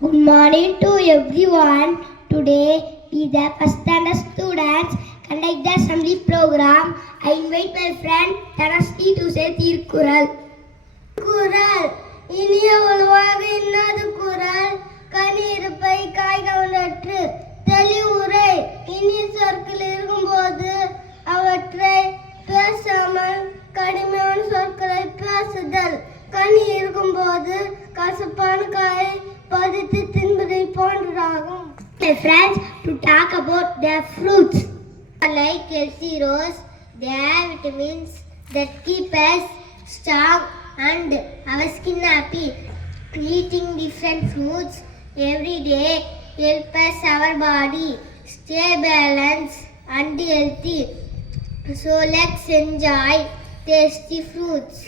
Good morning to everyone. Today, we the first standard students conduct the assembly program. I invite my friend Tanasri to say Tirkural. குரல் இனிய உருவாக இன்னாது குரல் கனி இருப்பை காய்கவனற்று தெளிவுரை இனிய சொற்கள் இருக்கும்போது அவற்றை பேசாமல் கடுமையான சொற்களை பேசுதல் கனி இருக்கும்போது கசப்பான காயை பதித்து தின்பதை போன்றதாகும். My friends, to talk about the fruits like healthy rose, they have vitamins that keep us strong and our skin happy. Eating different fruits every day help us our body stay balanced and healthy. So let's enjoy tasty fruits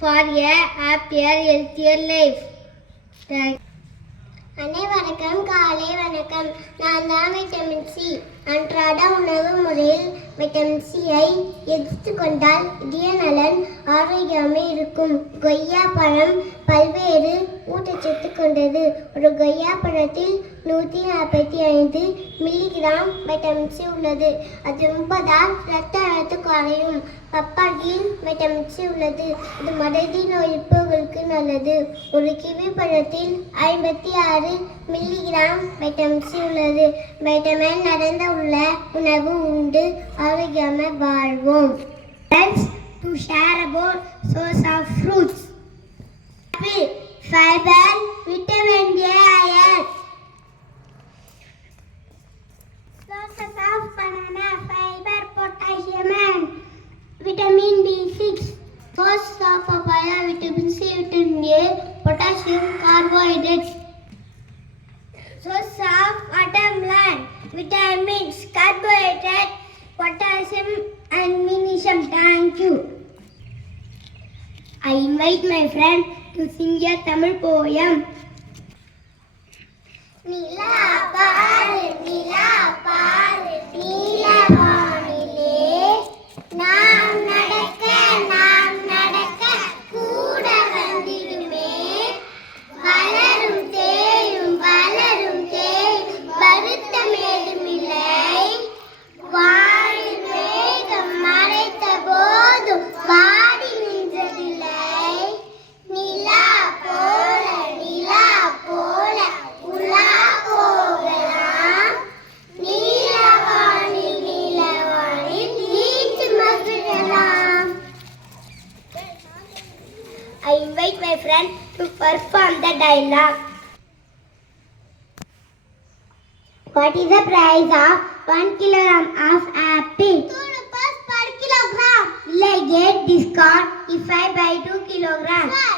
for a happier, healthier life. Thank you. அனைவருக்கும் காலை வணக்கம். நான் தான் vitamin C. அன்றாட உணவு முறையில் விட்டமின் சியை எடுத்து கொண்டால் இதய நலன் ஆரோக்கியமே இருக்கும். கொய்யா பழம் பல்வேறு ஊட்டச்சத்து கொண்டது. ஒரு கொய்யா பழத்தில் 145 மில்லிகிராம் விட்டமின் சி உள்ளது. அது உண்பதால் இரத்த அழுத்தம் குறையும். பப்பாளியில் விட்டமின் சி உள்ளது. இது மடதி நோய்களுக்கு நல்லது. ஒரு கிவி பழத்தில் 56 மில்லிகிராம் விட்டமின் சி உள்ளது. வைட்டமின் நிறைந்த உள்ள உணவு உண்டு ஆரோக்கியமாக வாழ்வோம். Friends, to share about source of fruits. Apple, fiber, vitamin A, iron. Sources of banana, fiber, potassium and vitamin B6. Sources of papaya, vitamin C, vitamin A, potassium, carbohydrates. Sources of watermelon, vitamins, carbohydrates, potassium and magnesium. Thank you. I invite my friend to sing a Tamil poem. நிலா பாரு நிலா பாரு நீலவானிலே நாம் நடக்க கூட வந்திடுமே வளரும் தேயும் வருத்தம் ஏதுமில்லை வானில் மேகம் மறைத்த போதும் வாடி நின்றதில்லை நிலா போல உலா போகலாம் நீலவானில் நீட்டு மகிழலாம். I invite my friend to perform the dialogue. What is the price of 1 kilogram of apple? 2 rupees per kilogram. Will I get discount if I buy 2 kilograms? Sir,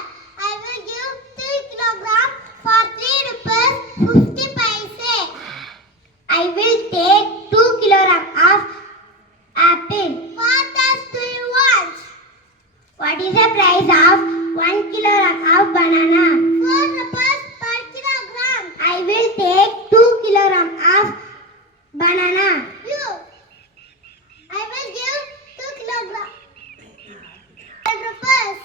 I will give 3 kilograms for 3 rupees 50 paise. I will take 2 kilograms of apple. What else do you want? What is the price of 1 kilogram of banana? 4 rupees per kilogram. I will take 2 kilograms of banana. You. I will give 2 kilograms. 10 rupees.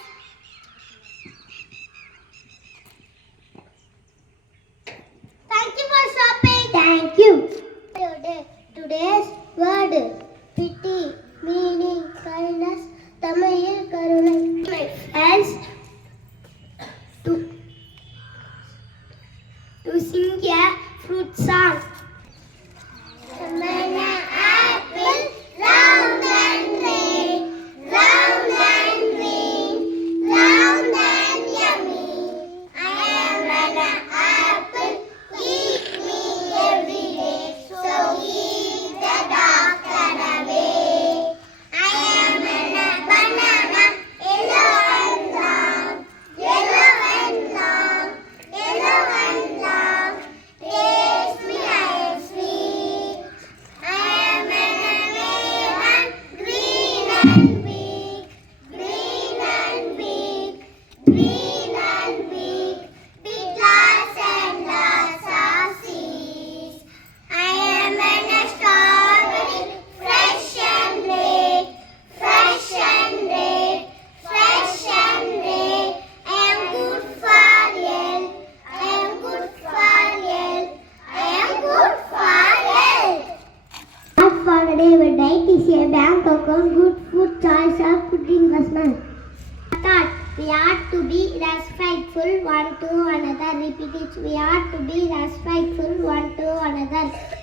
is a bank account, good food choice, or good investment. Thought, we ought to be respectful one to another. Repeat it. We ought to be respectful one to another.